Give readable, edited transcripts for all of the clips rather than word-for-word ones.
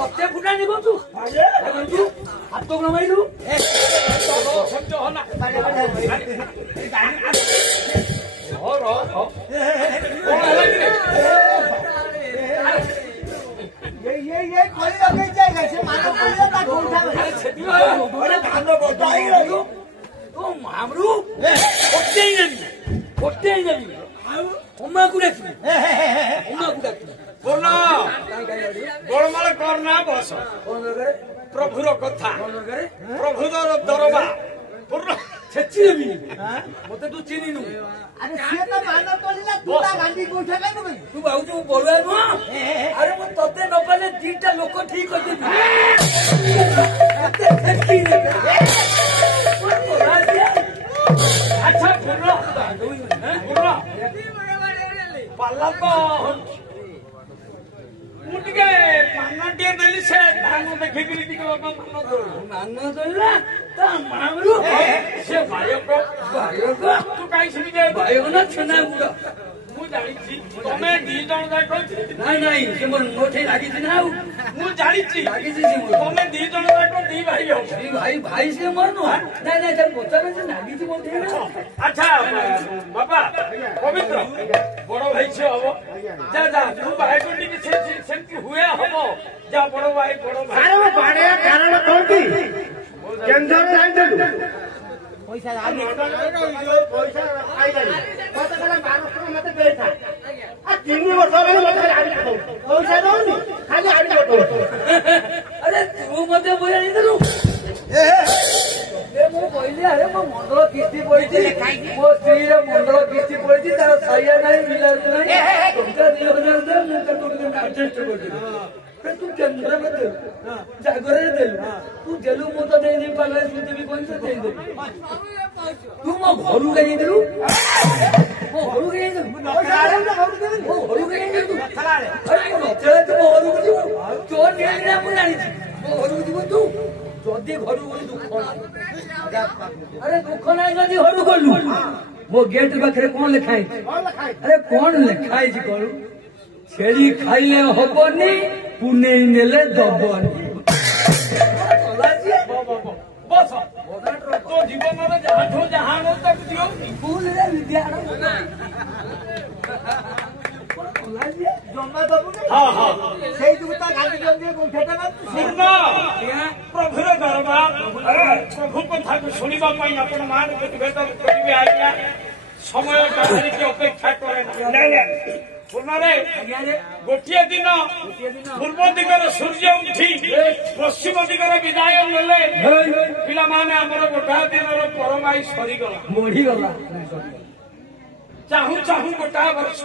मते फुटा निको तू तू हाथ तो न माइलु सत्य हो ना हो कौन है ये कोई लगे जाएगा से मानो कोई ता उठा अरे भानो बताई रहो तो मामरू कोटे नहीं ओमा को देखी बोलो गोलमाल करना बस कौन करे प्रभुर कथा कौन करे प्रभुर दरबा पूर्ण छेची देबी मते तू चिनी नु अरे से तो मानो तोलिला तू ता गांधी को उठा कानु तू भाऊ बोलवा नु अरे मु तते न पाले दीटा लोक ठीक होती तते छेची ने अच्छा पूर्ण पाला तो मुटिके पानटिए देली से धान देखिकरी टिके मान दला ता मामरू से भाइको तू काई सुनि जाय भाई ना छना बुडा मु जानिछि तमे दी जण जाको नहीं से मोर मोठे लागी ना मु जानिछि लागी से तमे दी जण जाको दी भाई हो भाई से मोर नु नहीं जब पचारे से लागी से मोठे अच्छा बाबा पवित्र बड़ भाई से हबो जा जा तू भाई को टिके से सेमति हुए हबो जा बड़ भाई अरे वो पाड़े कारण कौन की केंद्र लाइन दे पैसा आगे पैसा आई गई मत कला 1200 मत दे था आ 3 वर्ष रे मत आड़ी दो पैसा दौनी खाली आड़ी दो अरे तू मते बोया नहीं दलु ए मो बोइले अरे मो मंडल किस्ती पड़ीची मो स्त्री रे मंडल किस्ती पड़ीची तार सैया नहीं मिला नहीं तुमका 2000 दे मु का तुमके एडजस्ट कर दे तू केंद्र में दे जागरे दे तू जलु मो तो दे नहीं पाले सुते भी कोन से दे दे तू मो घरु गई देलु मो घरु गई दे मो घरु गई दे तू अरे मो चले तू मो घरु गई तो ने ना मु जानी मो घरु जीव तू जदी घरु गई दुख अरे दुख नाही जदी घरु गलु मो गेट पाखरे कोन लिखाई अरे कोन लिखाई छी करू छेड़ी खाइले हबनी पुने नेले दबनी बस तो जीवन में जहाँ तक दियो फूल रे विद्या जम्मा बाबू हाँ हाँ सेई दुता गांधी जंगे को उठाता ना पूर्ण प्रभुर दरबार प्रभु कथा को सुनिबा पई आपण मान को निवेदन करिवे आज्ञा समय काहरी के अपेक्षा करे नहीं पूर्ण रे गोटिए दिन पूर्व दिगरे सूर्य उठी पश्चिम दिगरे विदाय नेले पिला माने हमर गोटा दिन रो परमाई सरी गला मोड़ी गला चाहू चाहू गोटा वर्ष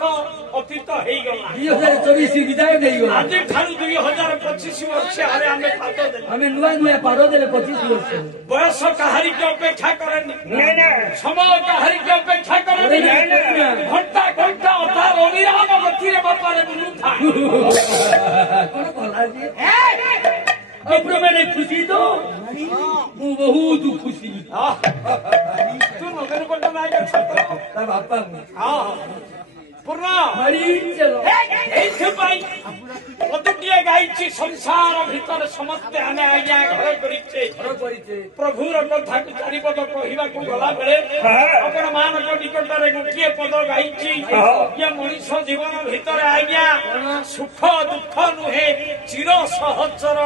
अतीत हेई गला 2024 विदाय देई गला आज ठारू 2025 वर्ष आरे हमें फातो दे हमें नुआ पारो देले 25 वर्ष बयस काहरी के अपेक्षा करेनी नहीं समय काहरी के अपेक्षा करेनी नहीं घंटा घंटा अथार अविराम गति रे बापारे विरुद्ध कोन भला जी अपने मैंने खुशी तो मु बहुत खुशी तू नगर को ना के छत्र ता बापा हां पूर्ण मरी चलो एथे भाई पतटिया गाइची संसार भीतर समस्त आने आज्ञा घर करिचे प्रभुर कथा को चारि पद कहिबा को गला बेले अपन मान को निकट रे गोटिए पद गाइची ये मनुष्य जीवन भीतर आज्ञा सुख दुख नुहे चिर सहचर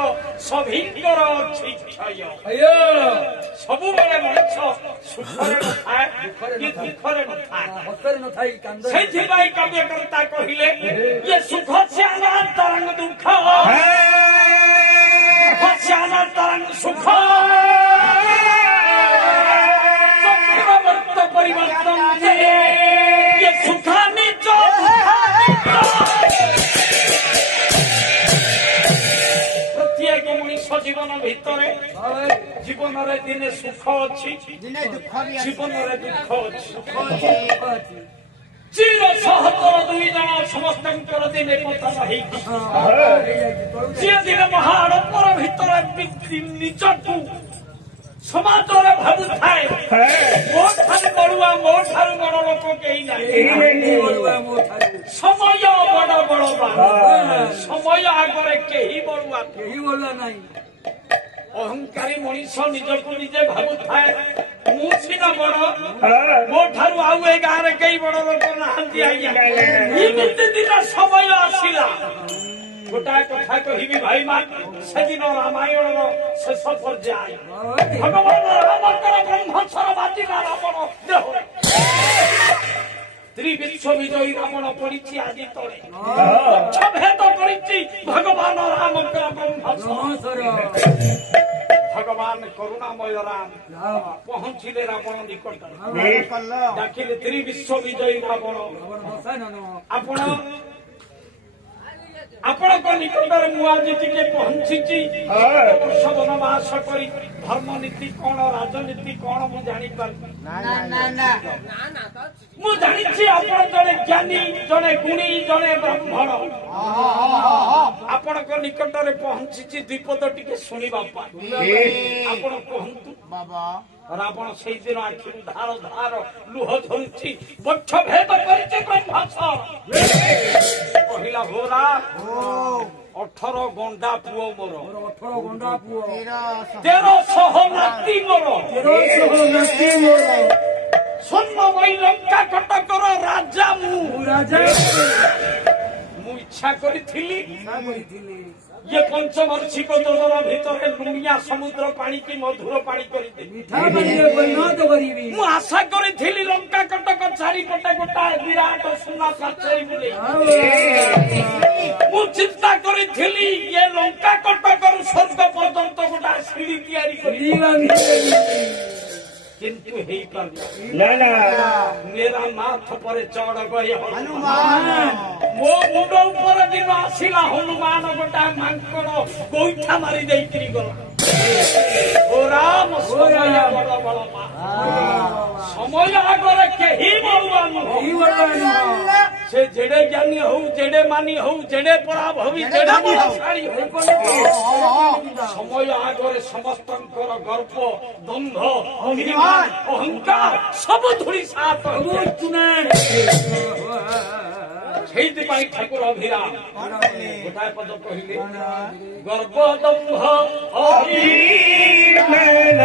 सभिंकर अछि क्षय अयो सबु बेले मनुष्य सुखरे नथाय दुखरे नथाय हसरे न थाई कांद सेठी भाई काव्यकर्ता कहिले ये सुख से अनंत तरंग दुख से अनंत तरंग सुख चक्रवर्त परिवर्तन ये सुखानी जो प्रत्येक मनुष्य जीवन भीतर जीवन रे दिने सुख अछि दिने दुख भी जीवन रे दुख अछि चिर सहतर दुई जन समस्तଙ୍କର ଦିନେ କଥା ହେଇଛି ଯିଏ ଦିନ ମହାଡମ୍ବର ଭିତରେ ନିଜକୁ ସମାଜରେ ଭାବୁଥାଏ ମୋ ଠାରୁ ବଡୁଆ ମୋ ଠାରୁ ବଡ ଲୋକ କେହି ନାହିଁ ସମୟ ବଡ ବଡ ସମୟ ସମୟ ଆଗରେ କେହି ବଳୁଆ କେହି ବୋଲା ନାହିଁ। ଅହଙ୍କାରୀ ମଣିଷ ନିଜକୁ ନିଜେ ଭାବୁଥାଏ ମୁଁ ସିନା ବଡ ମୋ ଠାରୁ ଆଉ ଏ ଗାଁରେ କେହି ବଡ ଲୋକ ନାହାନ୍ତି ଆଜ୍ଞା। ଏମିତି ଦିନ ସମୟ ଆସିଲା ଗୋଟାଏ କଥା କହିବି ଭାଇମାନ ସେଦିନ ରାମାୟଣର ଶେଷ ପର୍ଯ୍ୟାୟ ଭଗବାନ ରାମଙ୍କର ବ୍ରହ୍ମସ୍ୱର ବାଜିଲା ରାବଣ ଦେହରେ ତ୍ରିବିଶ୍ୱ ବିଜୟୀ ରାବଣ ପଡିଛି ଆଜି ତଳେ ଭେଦ କରିଛି ଭଗବାନ ରାମଙ୍କର ବ୍ରହ୍ମସ୍ୱର। ଭଗବାନ କରୁଣାମୟ ରାମ ପହଞ୍ଚିଲେ ରାବଣ ନିକଟରେ ଡାକିଲେ ତ୍ରିବିଶ୍ୱ ବିଜୟୀ ରାବଣ ଆପଣଙ୍କ ନିକଟରେ ମୁଁ ଆଜି ଟିକେ ପହଞ୍ଚିଛି। ବର୍ଷ ବନବାସ କରି ଧର୍ମ ନୀତି କଣ ରାଜନୀତି କଣ ମୁଁ ଜାଣିପାରୁନି। ମୁଁ ଜାଣିଛି ଆପଣ ଜଣେ ଜ୍ଞାନୀ ଜଣେ ଗୁଣୀ ଜଣେ ବ୍ରାହ୍ମଣ। ଆପଣଙ୍କ ନିକଟରେ ପହଞ୍ଚିଛି ଦ୍ୱିପଦ ଟିକେ ଶୁଣିବା ପାଇଁ ଆପଣ କୁହନ୍ତୁ। ରାବଣ ସେଇଦିନ ଆଖିରୁ ଧାର ଧାର ଲୁହ ଝରୁଛି ବକ୍ଷ ଭେଦ କରିଛି ବ୍ରହ୍ମସ୍ୱର କହିଲା ହୋରା 18 ଗଣ୍ଡା ପୁଅ ମୋର 18 ଗଣ୍ଡା ପୁଅ 1300 ନାତି ମୋର ସ୍ୱର୍ଣ୍ଣମୟୀ ଲଙ୍କା କଟକର ରାଜା ମୁଁ ଇଚ୍ଛା କରିଥିଲି ये पंचवर्षिक दोजर भितर लुणिया समुद्र पानी की मधुर पानी मु आशा करी लंका कटक चारिपटे गोटाए विराट सुना प्राचीर बुले मु चिंता करी ये लंका कटक स्वर्ग पर्यंत गोटाए सीढ़ी तैयारी किंतु मेरा नाथ पर चढ़ गए हनुमान मो मुंड ऊपर दिन आसिला हनुमान गोटाए मांकड़ गोईठा मारी देकरी गला ओ राम समय बड़ बड़ समय आगे केही बलुआ से जेडे ज्ञानी हो जेडे मानी हो जेडे परा भवी जेडे बलशाली हो समय आगे समस्तंकर गर्व दंभ अभिमान अहंकार सब धूली साथ সেইপাই ঠাকুর অভিরাম কোথায় পদ কহিলে গর্ব দম্ভ অভিমান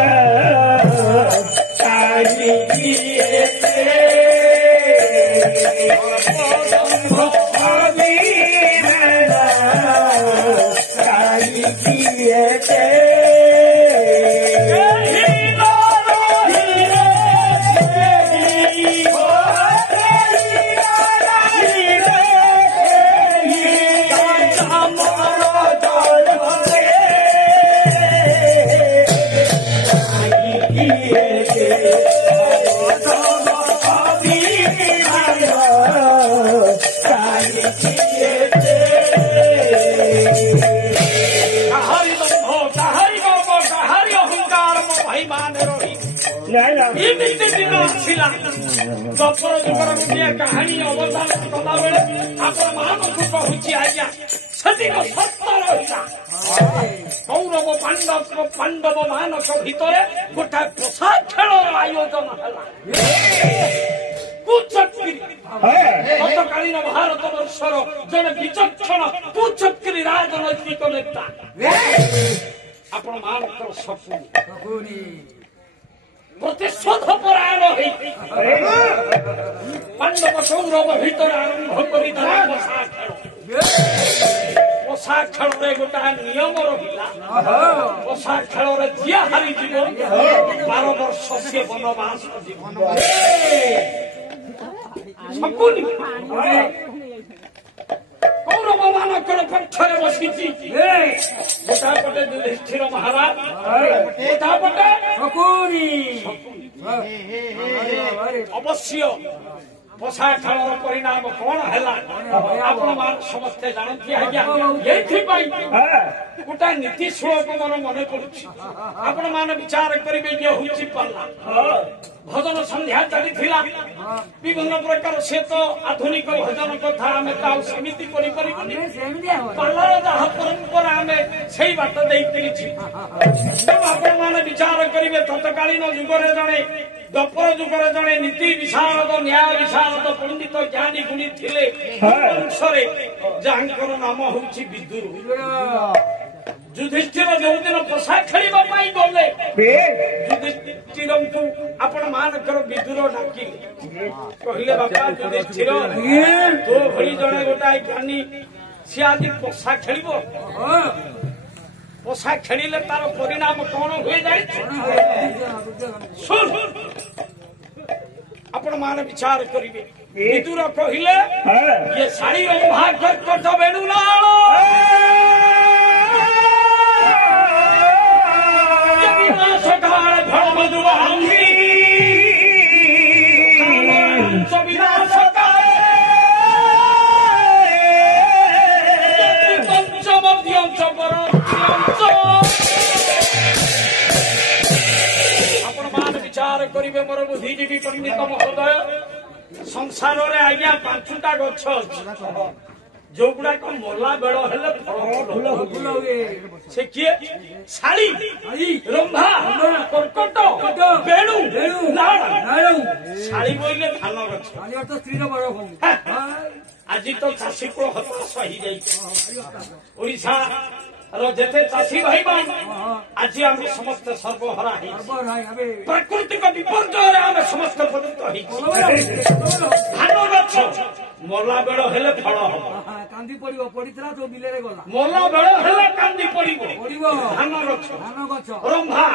कहानी अवधान कला बेले आपण मानक कहूँ आज्ञा सेदिन सत्य रहा कौरव पांडव मानक भितर गोटा पोषा खेल आयोजन गतकालीन भारत वर्षर जड़े विचक्षण कुचक्री राजनैतिक नेता आपण मानक सपुनी प्रतिशोध परायण पांडव कौरव भितर आरंभ कर पोषा खेल गोटा नियम रहा पोषा खेल जी हारी जीव 12 वर्ष से वनवास कौरव मानकर पक्षर बसी गोटा पटे युधिष्ठिर महाराज गोटा पटे अवश्य पोषा खेल परिणाम कौन है आपण मान समस्ते जानती आज्ञा ये गोटा नीति श्लोक मोर मन पड़ुछि आपण मान विचार करेंगे ये हूँ पाला भजन संध्या चली विभिन्न प्रकार से तो आधुनिक भजन कथा आम सेमती पालार जहाँ परंपरा आम से बाट आपण मान विचार करेंगे तत्कालीन जुगरे जड़े ଦ୍ୱାପର ଯୁଗରେ ଜଣେ ନୀତି ବିଶାରଦ ନ୍ୟାୟ ବିଶାରଦ ପଣ୍ଡିତ ଜ୍ଞାନୀ ଗୁଣୀ ଥିଲେ ବଂଶରେ ଯାହାଙ୍କର ନାମ ହଉଛି ବିଦୁର। ଯୁଧିଷ୍ଠିର ଯୋଉଦିନ ପୋଷା ଖେଳିବା ପାଇଁ ଗଲେ ଯୁଧିଷ୍ଠିରଙ୍କୁ ଆପଣ ମାନଙ୍କର ବିଦୁର ଡାକିଲେ କହିଲେ ବାପା ଯୁଧିଷ୍ଠିର ତୋ ଭଳି ଜଣେ ଗୋଟାଏ ଜ୍ଞାନୀ ସିଏ ଆଜି ପୋଷା ଖେଳିବ। ପୋଷା ଖେଳିଲେ ତାର ପରିଣାମ କଣ ହୁଏ ଜାଣିଛ? ଆପଣ ମାନେ ବିଚାର କରିବେ। ବିଦୁର କହିଲେ ଇଏ ଶାଳୀର ମହାକର୍କଟ ବେଣୁନାଳ କରିବେ ମୋର ବୁଦ୍ଧିଜୀବୀ ପଣ୍ଡିତ ମହୋଦୟ। ସଂସାରରେ ଆଜ୍ଞା 5ଟା ଗଛ ଅଛି ଯୋଉଗୁଡାକ ମଲା ବେଳ ହେଲେ ଫଳ ହୁଏ। ସେ କିଏ? ଶାଳୀ, ରମ୍ଭା, କର୍କଟ, ବେଣୁ, ନାଳ। ଶାଳୀ ବୋଇଲେ ଧାନ ଗଛ। ଆଜି ତ ଚାଷୀ କୁଳ ହତାଶ ହେଇଯାଇଛି। ଓଡିଶା ଯେତେ ଚାଷୀ ଭାଇମାନେ ଆଜି ଆମେ ସମସ୍ତେ ସର୍ବହରା ହେଇଛୁ। ପ୍ରାକୃତିକ ବିପର୍ଯ୍ୟୟରେ ଆମେ ସମସ୍ତେ ପତିତ ହେଇଛୁ। ଧାନ ଗଛ ମଲା ବେଳ ହେଲେ ଫଳ ହବ। କାନ୍ଦି ପଡିବ ପଡିଥିଲା ତ ବିଲରେ ଗଲା। ମଲା ବେଳ ହେଲେ କାନ୍ଦି ପଡିବ ଧାନ ଗଛ। ରମ୍ଭା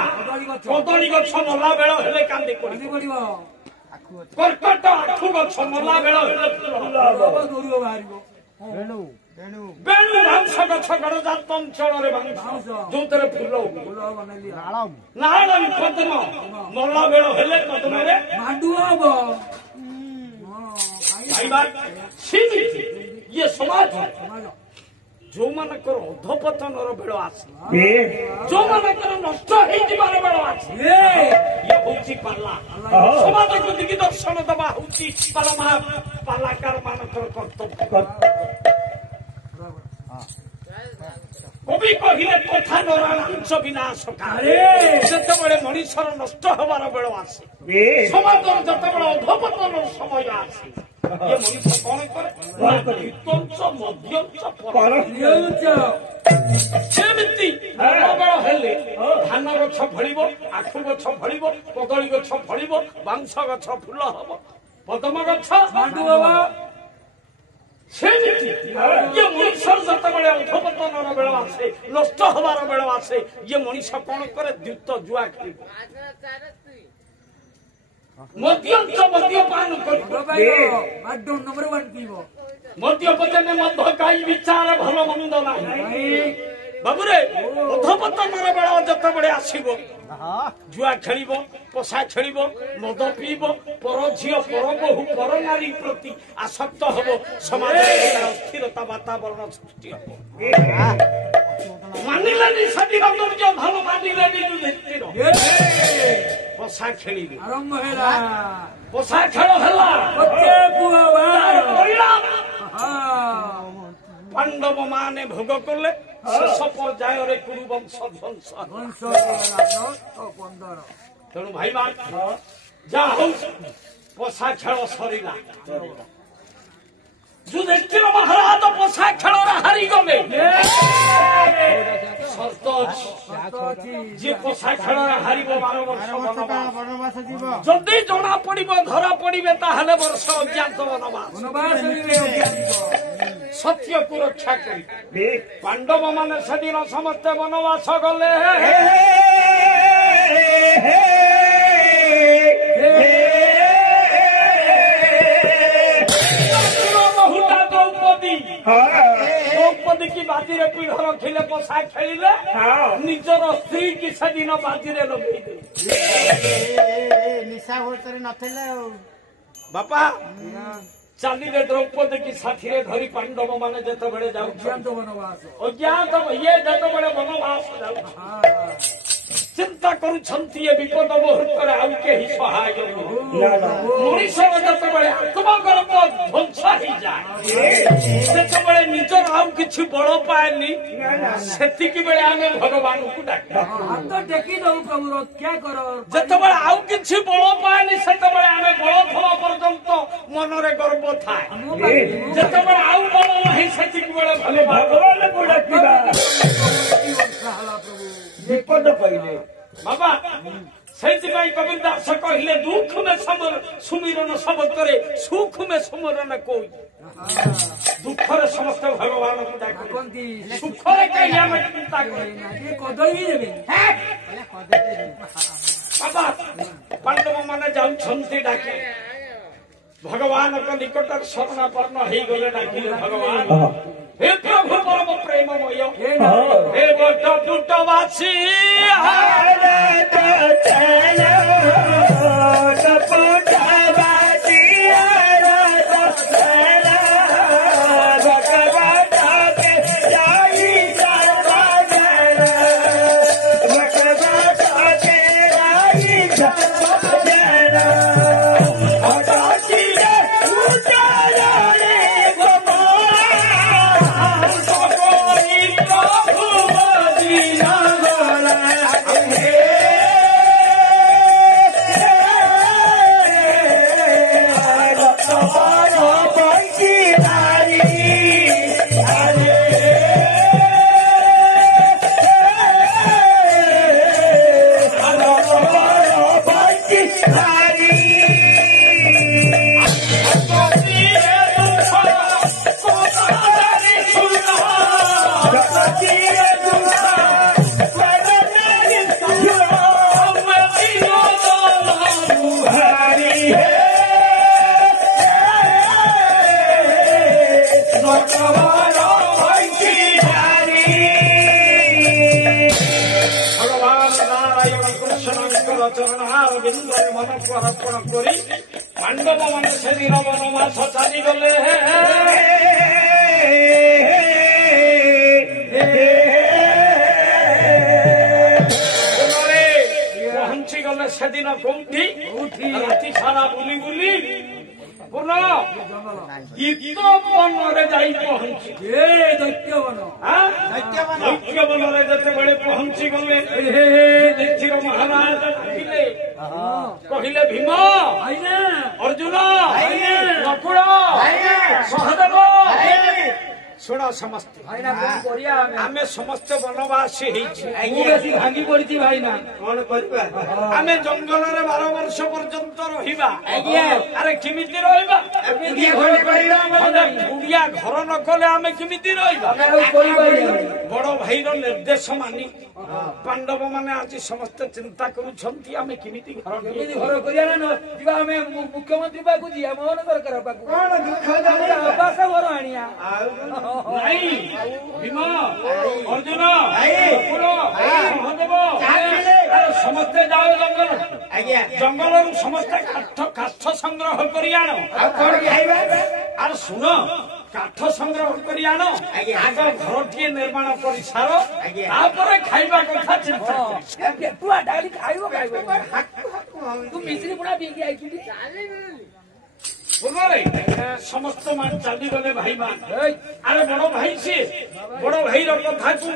କଦଳୀ ଗଛ ମଲା ବେଳ ହେଲେ କାନ୍ଦି ପଡିବ। କର୍କଟ ଆଖୁ ଗଛ ମଲା ବେଳ ହେଲେ ବାହାରିବ। ବେଣୁ ବାଉଁଶ ଗଛ ଗଡ଼ଜାତ ଅଞ୍ଚଳରେ ବାଉଁଶ ଯୋଉଥିରେ ଫୁଲ ନାଳ ପଦ୍ମ ମଲା ବେଳ ହେଲେ ପଦ୍ମରେ ସେମିତି ଇଏ ସମାଜ ଯୋଉମାନଙ୍କର ଅଧପତନର ବେଳ ଆସେ, ଯୋଉମାନଙ୍କର ନଷ୍ଟ ହେଇଯିବାର ବେଳ ଆସେ, ଇଏ ହଉଛି ପାଲା। ସମାଜକୁ ଦିଗଦର୍ଶନ ଦେବା ହଉଛି ପାଲାକାର ମାନଙ୍କର କର୍ତ୍ତବ୍ୟ। କବି କହିଲେ କଥା ନରାଂଶ ବିନାଶକାରୀ। ଯେତେବେଳେ ମଣିଷର ନଷ୍ଟ ହେବାର ବେଳ ଆସେ, ସମାଜର ଯେତେବେଳେ ଅଧପତନର ସମୟ ଆସେ, ଏ ମଣିଷ କଣ କରେ? ସେମିତି ବେଳ ହେଲେ ଧାନ ଗଛ ଫଳିବ, ଆଖୁ ଗଛ ଫଳିବ, କଦଳୀ ଗଛ ଫଳିବ, ବାଉଁଶ ଗଛ ଫୁଲ ହବ, ପଦ୍ମ ଗଛ ସେମିତି ଇଏ ମଣିଷର ଯେତେବେଳେ ଅଧପତନର ବେଳ ଆସେ, ନଷ୍ଟ ହବାର ବେଳ ଆସେ, ଇଏ ମଣିଷ କଣ କରେ? ଦ୍ୟୁତ ଜୁଆ ଖେଳିବ, ମଦ୍ୟପାନ କରିବ, ମଦ୍ୟପଜନେ ମଧ୍ୟ କାହିଁ ବିଚାର ଭଲ ମନ୍ଦ ନାହିଁ। ବାବୁରେ ଅଧପତନର ବେଳ ଯେତେବେଳେ ଆସିବ, ଜୁଆ ଖେଳିବ, ପୋଷା ଖେଳିବ, ମଦ ପିଇବ, ପର ଝିଅ ପର ବୋହୂ ପର ନାରୀ ପ୍ରତି ଆସକ୍ତ ହବ, ସମାଜରେ ଅସ୍ଥିରତା ବାତାବରଣ ସୃଷ୍ଟି ହବ। ମାନିଲେନି ସେଦିନ ଦୁର୍ଯ୍ୟ ଧନ, ମାନିଲେନି ଯୁଧିଷ୍ଠିର। ପୋଷା ଖେଳିବେ, ଆରମ୍ଭ ହେଲା, ପୋଷା ଖେଳ ହେଲା। ପାଣ୍ଡବ ମାନେ ଭୋଗ କଲେ, ଶେଷ ପର୍ଯ୍ୟାୟରେ କୁରୁ ବଂଶ ଧ୍ୱଂସ। ତେଣୁ ଭାଇ ଯାହା ହଉ ପୋଷା ଖେଳ ସରିଲା। ଯୁଧିଷ୍ଠିର ମହାରାଜ ପୋଷା ଖେଳରେ ହାରିଗଲେ। ସର୍ତ୍ତ ଅଛି, ଯିଏ ପୋଷା ଖେଳରେ ହାରିବ 12 ବର୍ଷ ବନବାସ ଯିବ। ଯଦି ଜଣା ପଡିବ ଧରା ପଡିବେ, ତାହେଲେ ବର୍ଷ ଅଜ୍ଞାତ ବନବାସ। ସତ୍ୟକୁ ରକ୍ଷା କରି ପାଣ୍ଡବ ମାନେ ସେଦିନ ସମସ୍ତେ ବନବାସ ଗଲେ। ଦ୍ରୌପଦୀ କି ବାଜିରେ ପିଢ଼ ରଖିଲେ, ପୋଷା ଖେଳିଲେ, ନିଜର ସ୍ତ୍ରୀ କି ସେଦିନ ବାଜିରେ ଲଗେଇଦେଲେ। ନିଶା ହୋଟରେ ନଥିଲେ ବାପା ଚାଲିଲେ ଦ୍ରୌପଦୀ କି ସାଥିରେ ଧରି ପାଣ୍ଡବ ମାନେ ଯେତେବେଳେ ଯାଉଛନ୍ତି ଅଜ୍ଞାତ, ଇଏ ଯେତେବେଳେ ବନବାସ ଯାଉଛି, ଚିନ୍ତା କରୁଛନ୍ତି ଏ ବିପଦ ମୁହୂର୍ତ୍ତରେ ଆଉ କେହି ସହାୟ ମଣିଷର ଯେତେବେଳେ ଆତ୍ମଗର୍ବ ଧ୍ୱଂସ ହେଇଯାଏ, ସେତେବେଳେ ନିଜ ନିଜର ଆଉ କିଛି ବଳ ପାଏନି ସେତିକି ବେଳେ ଆମେ ଭଗବାନଙ୍କୁ ଡାକେ ହାତ ଟେକି ଦଉ ପ୍ରଭୁ ରକ୍ଷା କର। ଯେତେବେଳେ ଆଉ କିଛି ବଳ ପାଏନି ସେତେବେଳେ ଆମେ ବଳ ଥବା ପର୍ଯ୍ୟନ୍ତ ମନରେ ଗର୍ବ ଥାଏ ଯେତେବେଳେ ଆଉ ବଳ ନାହିଁ ସେତିକି ବେଳେ ଭଗବାନଙ୍କୁ ଡାକିବା ବିପଦ ପାଇଲେ ବାବା ସେଇଥିପାଇଁ କବିର ଦାସ କହିଲେ ଦୁଃଖ ମେ ସୁମିରନ ସବୁ କରେ ସୁଖ ମେ ସୁମରନ କୋଇ ଦୁଃଖରେ ସମସ୍ତେ ଭଗବାନଙ୍କୁ ଡାକନ୍ତି ସୁଖରେ କେହି ଆମେ ଚିନ୍ତା କରେ କଦଳୀ ଦେବେ ବାବା ପାଣ୍ଡବ ମାନେ ଯାଉଛନ୍ତି ଡାକି ଭଗବାନଙ୍କ ନିକଟରେ ଶରଣାପନ୍ନ ହେଇଗଲେ ଡାକିଲେ ଭଗବାନ हे प्रभु परम प्रेममय हे बट पुटवासी अर्पण करी पांडव मान शरीर वनवास चली गले पहुंची गले से दिन कौटी राति सारा बुली बुली पुनः गीत बनरे जाई पहुंची दैत्य बन दैत्य बनरे जते बेले पहुंची गले दैत्यर महाराज डाकिले कहिले भीम अर्जुन नकुल सहदेव शुण समस्त आमे समस्त वनवासी भांगी पड़ी भाईना कौन करबा आमे जंगल रे 12 वर्ष पर्यंत रहिबा अरे किमिति रहिबा गुड़िया घर न कले आमे किमिति रहिबा बड़ भाई रो निर्देश मानी पांडव माने आज समस्त चिंता करूछंती आमे किमिति घर करिया न दिबा हमें मुख्यमंत्री पाकु जिया मोहन सरकार पाकु कौन दुख आवास घर आनिया नहीं भीम अर्जुन नकुल सहदेव समस्ते जाओ जंगल जंगल समस्ते काठ संग्रह करी आण आर सुन काठ संग्रह करी आण आग घर टे निर्माण कर सार तापर खाइबा कथा चिंता पेटुआ डाली खाइबो तू मिश्री पुणा बिकी आई समस्त मान चली गले भाई मान अरे बड़ भाई सी बड़ भाई कथा को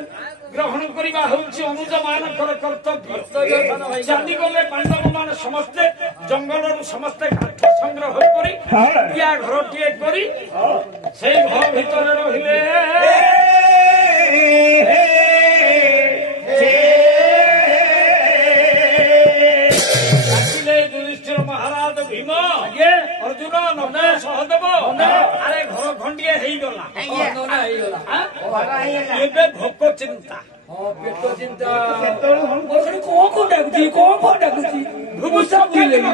ग्रहण करवा अनुज मान कर्तव्य चली गले पांडव मान समस्ते जंगल समस्ते काठ संग्रह करी घर टे करी से घर भीतर रहिले महाराज भीम अर्जुन नकुल सहदेव अरे घर खंडिए गला एबे भोक चिंता पेट चिंता कौन डाकुची कौन डाकुची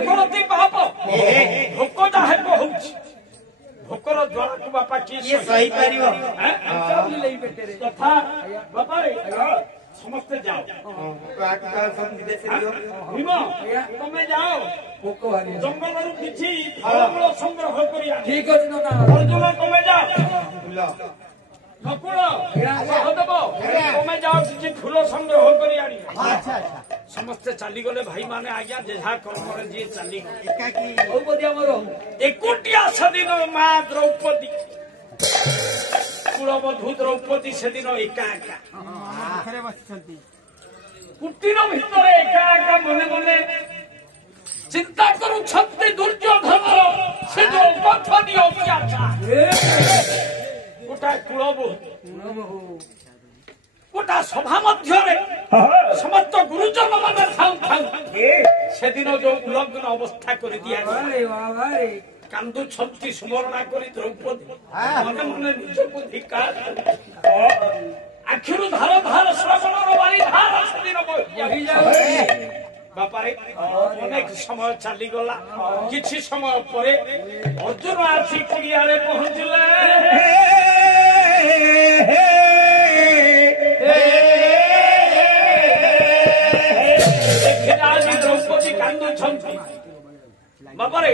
करती बाप भोक जहाँ होची भोकर ज्वाला को बापा किए सही पार तथा बापा समस्ते जाओ भीम तमें जाओ जंगल किसी फलमूल संग्रह कर ठीक अच्छे अर्जुन तमें जाओ नकुल सहदेव तमें जाओ किसी फूल संग्रह कर समस्ते चली गले भाई माने आज्ञा जेहा कर्म जी चली द्रौपदी एकुटिया सदिन मां द्रौपदी कूल କୁଳବଧୂ ଦ୍ରୌପଦୀ ସେଦିନ ଏକା ଏକା ପାଖରେ ବସିଛନ୍ତି। କୁଟୀର ଭିତରେ ଏକା ଏକା ମନେ ମନେ ଚିନ୍ତା କରୁଛନ୍ତି ଦୁର୍ଯ୍ୟୋଧନର ସେ ଯୋଉ କଥନୀୟ ଅତ୍ୟାଚାର। ଗୋଟା କୁଳବୋହୂ ଗୋଟା ସଭା ମଧ୍ୟରେ ସମସ୍ତ ଗୁରୁଜନ ମାନେ ଥାଉ ଥାଉ ସେଦିନ ଯୋଉ ଉଲଗ୍ନ ଅବସ୍ଥା କରି ଦିଆଗଲା କାନ୍ଦୁଛନ୍ତି ସୁବର୍ଣ୍ଣା କରି ଦ୍ରୌପଦୀ ମନେ ମନେ ନିଜକୁ ଧିକ୍କାର ଆଖିରୁ ଧାର ଧାର ଶ୍ରାବଣର ବାରି ଧାର ସେଦିନ ବାପାରେ ଅନେକ ସମୟ ଚାଲିଗଲା। କିଛି ସମୟ ପରେ ଅର୍ଜୁନ ଆସି କ୍ରିୟାରେ ପହଞ୍ଚିଲେ। ଦେଖିଲେ ଦ୍ରୌପଦୀ କାନ୍ଦୁଛନ୍ତି ବାପାରେ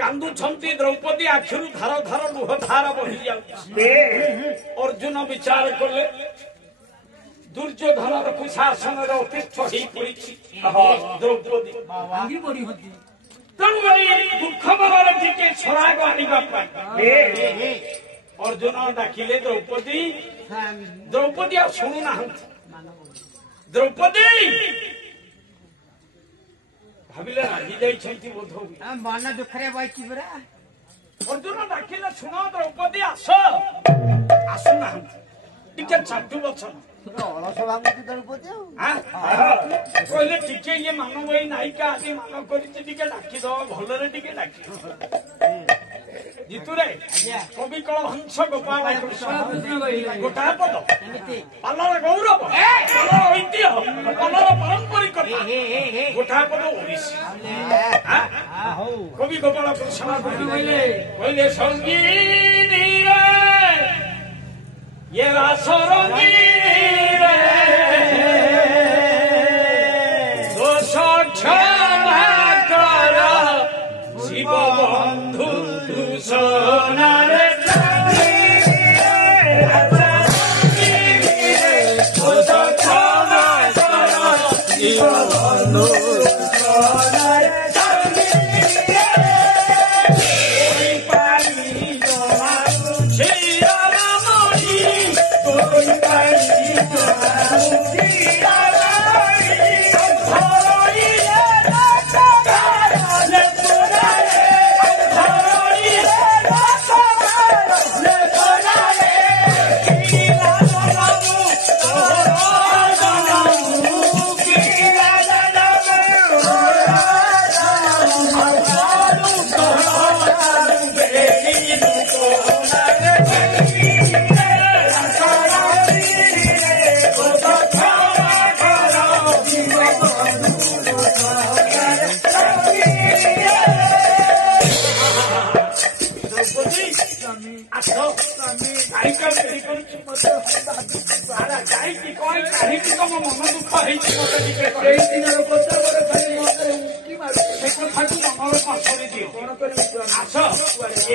କାନ୍ଦୁଛନ୍ତି ଦ୍ରୌପଦୀ ଆଖିରୁ ଧାର ଧାର ଲୁହ ଧାର ବହି ଯାଉଛି। ଅର୍ଜୁନ ବିଚାର କଲେ ଦୁର୍ଯ୍ୟୋଧନର କୁଶାସନରେ ଅତିଷ୍ଠ ହେଇ ପଡିଛି ଦ୍ରୌପଦୀ ତେଣୁ ଏଇ ଦୁଃଖ ମନରେ ଟିକେ ସରାଗ ଆଣିବା ପାଇଁ ଅର୍ଜୁନ ଡାକିଲେ ଦ୍ରୌପଦୀ। ଦ୍ରୌପଦୀ ଆଉ ଶୁଣୁନାହାନ୍ତି। ଦ୍ରୌପଦୀ ଭାବିଲେ ରାଗି ଯାଇଛନ୍ତି ବୋଧ ହୁଏ। ମନ ଦୁଃଖରେ ବଇଛି ପରା। ଅର୍ଜୁନ ଡାକିଲେ ଶୁଣ ଦ୍ରୌପଦୀ ଆସ। ଆସୁନାହାନ୍ତି ଟିକେ ଚାଟୁ ବଛନ ଅଳସ ଭାବୁଛି ଦ୍ରୌପଦୀ କହିଲେ ଟିକେ ଇଏ ମାନବ ଏଇ ନାୟିକା ଆଜି ମାନ କରିଛି ଟିକେ ଡାକିଦବ ଭଲରେ ଟିକେ ଡାକିଦ। ଜିତୁରେ କବି କଳହଂସ ଗୋପାଳ ଗୋଟାଏ ପଦ ପାଲର ଗୌରବ ପାଲର ଐତିହ୍ୟ ପାଲର ପାରମ୍ପରିକତା ଗୋଟାଏ ପଦ ଓଡ଼ିଶୀ। କବି ଗୋପାଳ କୃଷ୍ଣ କହିଲେ ସଙ୍ଗୀତ ये रासरंगी रे दोष क्षमा कर शिव बंधु दूषणारे दोष क्षमा कर शिव बंधु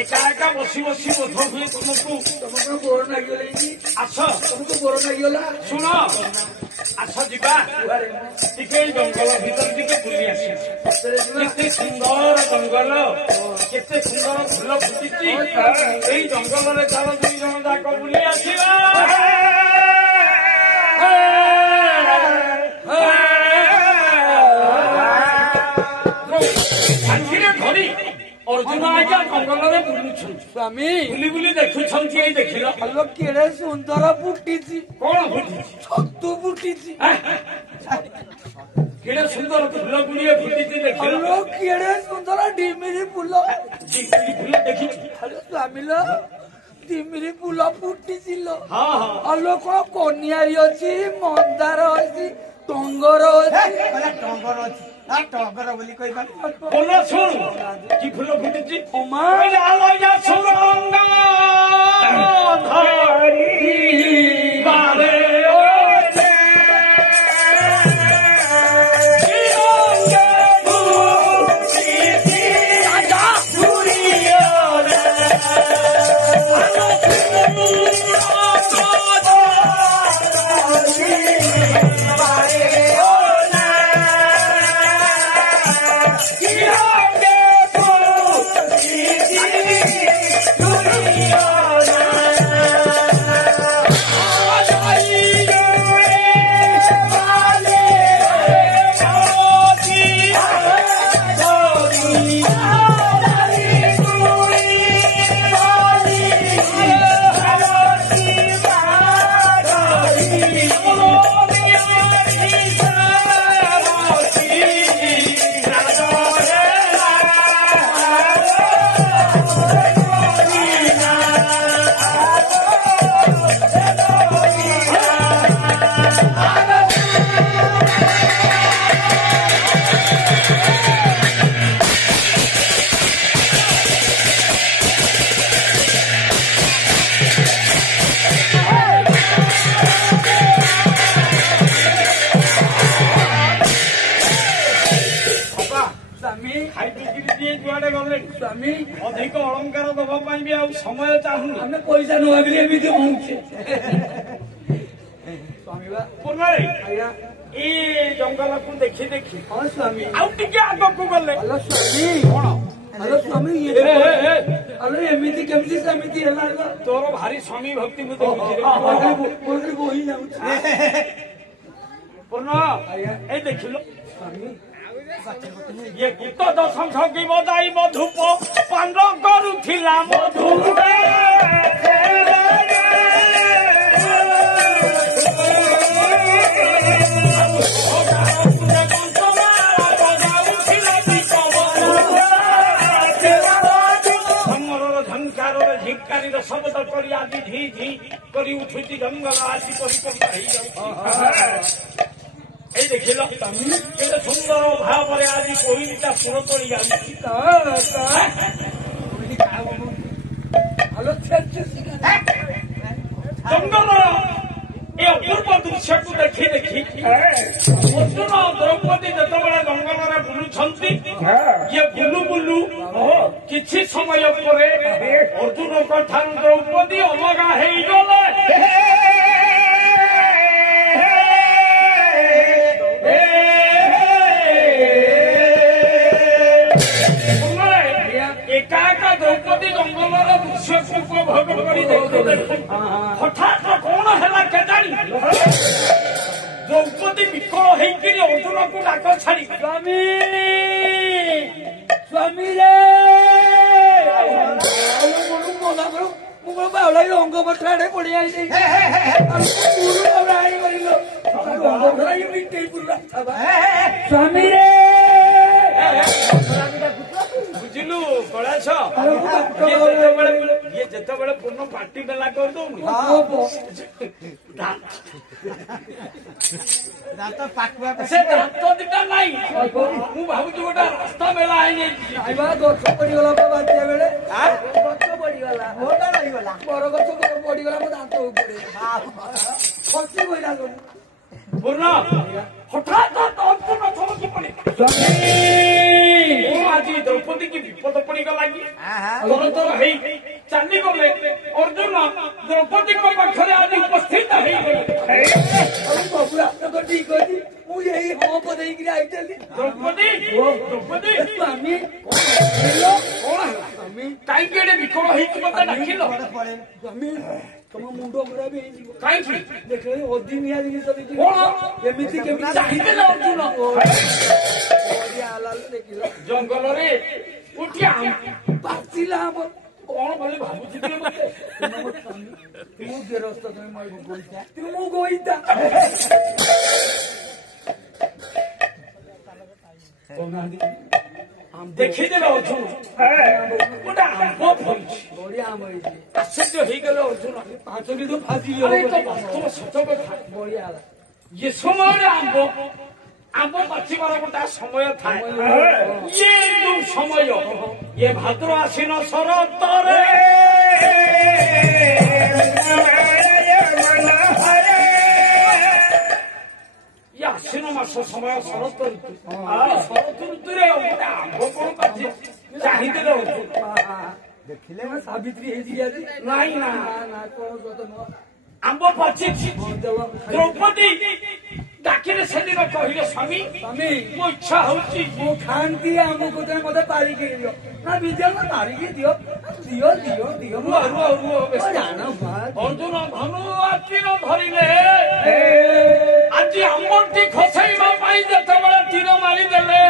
एका एका बसी बसी बोध हुए तुमको गोर नागिगले आस तुमको गोर नागिगला शुण आस जा जंगल भीतर टिके बुली आस केते सुंदर जंगल केते सुंदर फूल फुटी जंगल चाल दुई जन जाक बुली आसवा धरी अर्जुन आज्ञा जंगल स्वामी बुली बुली देखुंट देखिल आलो केड़े सुंदर फुटी कौन फुटी छतु फुटी केड़े सुंदर फूल गुड़िए फुटी देखिल आलो केड़े सुंदर डिमिरी फूल फूल देखी स्वामी लो डिमिरी फूल फुटी हाँ हाँ आलो कौन कनियारी अच्छी मंदार अच्छी टंगर अच्छी ଟଙ୍ଗର ଅଛି ଟଙ୍ଗର ବୋଲି କହିବା बोल शुण कि फूल फुटी उमा आलोया सुरंग धरी बारे Yeah. ସମୟ ଚାହୁଁନି ଆମେ ପଇସା ନ ଭାବିଲେ ଏମିତି ହଉଛି ସ୍ୱାମୀ ବା ପୁନରେ ଆଜ୍ଞା ଏଇ ଜଙ୍ଗଲକୁ ଦେଖି ଦେଖି ହଁ ସ୍ୱାମୀ ଆଉ ଟିକେ ଆଗକୁ ଗଲେ ହ୍ୟାଲୋ ସ୍ୱାମୀ କଣ ହ୍ୟାଲୋ ସ୍ୱାମୀ ହ୍ୟାଲୋ ଏମିତି କେମିତି ସେମିତି ହେଲା ତୋର ଭାରି ସ୍ୱାମୀ ଭକ୍ତି ମୁଁ ଦେଖୁଛି ବୋହି ଯାଉଛି ପୂର୍ଣ୍ଣ ଏଇ ଦେଖିଲ ସ୍ୱାମୀ ଇଏ ଗୀତ ଦଶଙ୍ଖ କି ବଜାଇ ମଧୁପ ପାଣ୍ଡ କରୁଥିଲା ମଧୁ ଝଙ୍କାରରେ ଝିଙ୍କାରୀର ଶବ୍ଦ କରି ଆଜି ଝି ଝି କରି ଉଠୁଛି ଜଙ୍ଗଲ ଆଜି ପରିପୂର୍ଣ୍ଣ ହେଇଯାଉଛି এই দেখিল কেতে সুন্দর ভাবে আজ কোহিনীটা পুরো তৈরি যাচ্ছে জঙ্গলর এই অপূর্ব দৃশ্যକୁ দেখি দেখি অর্জুন দ্রৌপদী যেତେବେଳେ ଜଙ୍ଗଲରେ ବୁଲୁଛନ୍ତି ଇଏ ବୁଲୁ ବୁଲୁ କିଛି ସମୟ ପରେ ଅର୍ଜୁନଙ୍କ ଠାରୁ ଦ୍ରୌପଦୀ ଅଲଗା ହେଇଗଲେ একা একা দ্রৌপদী জঙ্গলর দৃশ্যକୁ উপভোগ କରି ଦେଖୁ ହଠାତ୍ କଣ ହେଲା କେଜାଣି ଦ୍ରୌପଦୀ ବିକଳ ହେଇକିରି ଅର୍ଜୁନକୁ ଡାକ ଛାଡି ସ୍ୱାମୀ ସ୍ୱାମୀ ରେ ମୁଁ କଣ ବାଉଳା ରଙ୍ଗ ପତ୍ର ଆଡେ ପଡି ଯାଇଛି ସ୍ୱାମୀ ରେ ବୁଝିଲୁ କୈଳାସ ଇଏ ଯେତେବେଳେ ପୂର୍ଣ୍ଣ ପାଟି ମେଲା କରିଦଉନି ସେ ଦାନ୍ତ ଦିଟା ନାଇଁ ମୁଁ ଭାବୁଛି ଗୋଟେ ରାସ୍ତା ମେଲା ହେଇଯାଇଛି ଗଛ ପଡିଗଲା ବାତ୍ୟା ବେଳେ ଗଛ ପଡିଗଲା ବର ଗଛ ପଡିଗଲା ମୋ ଦାନ୍ତ ଉପରେ ଖସି ପଇଲା ସବୁ ପୂର୍ଣ୍ଣ ହଠାତ୍ ଅର୍ଜୁନ ଚମକି ପଡେ ଆଜି ଦ୍ରୌପଦୀ କି ବିପଦ ପଡିଗଲା କି ତର ତର ହେଇ ଚାଲିଗଲେ ଅର୍ଜୁନ ଦ୍ରୌପଦୀଙ୍କ ପାଖରେ ଆଜି ଉପସ୍ଥିତ ହେଇଗଲେ ସବୁ ରାସ୍ତା ତ ଠିକ ଅଛି ମୁଁ ଏଇ ହମ୍ପ ଦେଇକିରି ଆଇଥିଲି ଦ୍ରୌପଦୀ ଦ୍ରୌପଦୀ ସ୍ୱାମୀ କଣ ହେଲା କାହିଁକି ଏଡେ ବିକଳ ହେଇକି ମତେ ଡାକିଲ ସ୍ୱାମୀ ତମ ମୁଣ୍ଡ ଖରାପ ହେଇଯିବ କାହିଁକି ଦେଖିଲେ ଅଦିନିଆ ଜିନିଷ ଦେଖିଲ କଣ ଏମିତି କେମିତି ଚାହିଁଦେଲେ ଅର୍ଜୁନ ଦେଖିଲ ଜଙ୍ଗଲରେ ଗୋଟିଏ ପାଚିଲା ଆମ କଣ ବୋଲି ଭାବୁଛି ମୁଁ ଗେରସ୍ତ ମୁଁ ଗୋଇତା ଦେଖିଦେଲେ ଅର୍ଜୁନ ଗୋଟେ ଆମ୍ବ ଫଳିଛି ବଢିଆ ଆମ୍ବ ହେଇଛି ଆଶ୍ଚର୍ଯ୍ୟ ହେଇଗଲେ ଅର୍ଜୁନ 5 କିଲୋ ଫାଜି ବାସ୍ତବ ସତ କଥା ବଢିଆ ହେଲା ଏ ସମୟରେ ଆମ୍ବ ପାଚିବାର ଗୋଟେ ସମୟ ଥାଏ ଇଏ ଯୋଉ ସମୟ ଇଏ ଭାଦ୍ର ଆଶ୍ଵିନ ଶରତରେ ଇଏ ଆଶ୍ଵିନ ମାସ ସମୟ ଶରତ ଋତୁ ଶରତ ଋତୁରେ ଗୋଟେ ଆମ୍ବ କଣ ପାଚି ଚାହିଁଦେଲେ ଦେଖିଲେ ସାବିତ୍ରୀ ହେଇଛି ଆଜି ନାଇଁ ନା କଣ ସତ ନୁହଁ ଆମ୍ବ ପାଚିଛି ଦ୍ରୌପଦୀ ଡାକିଲେ ସେଦିନ କହିଲେ ସ୍ୱାମୀ ସ୍ୱାମୀ ମୋ ଇଚ୍ଛା ହଉଛି ମୁଁ ଖାଆନ୍ତି ଆମକୁ ମତେ ପାରିକି ଦିଅ ନା ବିଦ୍ୟା ନା ପାରିକି ଦିଅ ଦିଅ ଦିଅ ଦିଅ ଅର୍ଜୁନ ଧନୁ ତୀର ଧରିଲେ ଆଜି ଆମ୍ବଟି ଖସେଇବା ପାଇଁ ଯେତେବେଳେ ତୀର ମାରିଦେଲେ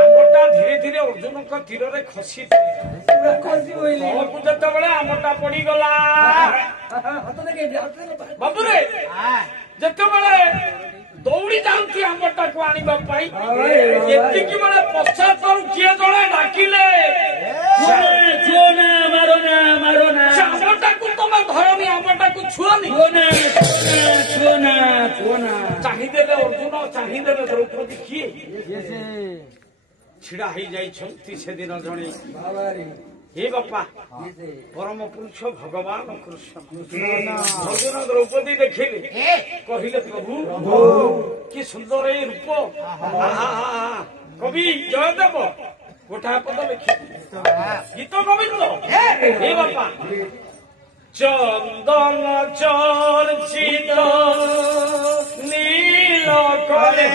ଆମ୍ବଟା ଧୀରେ ଧୀରେ ଅର୍ଜୁନଙ୍କ ତୀରରେ ଖସି ତଳକୁ ଯେତେବେଳେ ଆମ୍ବଟା ପଡିଗଲା ବାବୁରେ ଯେତେବେଳେ ଦୌଡ଼ି ଯାଆନ୍ତି ଆମ୍ବଟାକୁ ଆଣିବା ପାଇଁ ଏତିକି ବେଳେ ପଶ୍ଚାତରୁ କିଏ ଜଣେ ଡାକିଲେ ଆମ୍ବଟାକୁ ତମେ ଧରନି ଆମ୍ବଟାକୁ ଛୁଅନି ଚାହିଁଦେଲେ ଅର୍ଜୁନ ଚାହିଁଦେଲେ ଦ୍ରୌପଦୀ କିଏ ଛିଡା ହେଇଯାଇଛନ୍ତି ସେଦିନ ଜଣେ हे बापा परम पुरुष भगवान कृष्ण अर्जुन द्रौपदी देखिले कहले प्रभु कि सुंदर रूप कवि जयदेव ଗୋଟାଏ ପଦ ଲେଖି ଗୀତ ଗୋବିନ୍ଦ ଏ ବାପା ଚନ୍ଦନ ଚର୍ଚ୍ଚିତ ନୀଳ କଲେ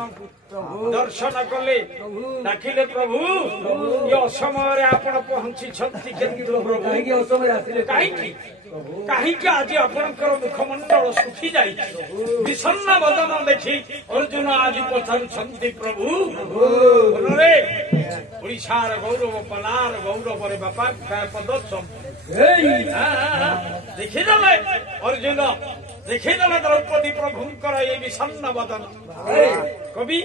दर्शन कले डाकिले प्रभु ये असमय आपण पहुंची कहीं आज आपणकर मुखमंडल सुखी जाए विषन्न बदन देखी अर्जुन आज पचारुंट प्रभु ओडार गौरव पलार गौरव रे बापा पद देखीदे अर्जुन देखीदे द्रौपदी प्रभुंकर ये विषन्न बदन कवि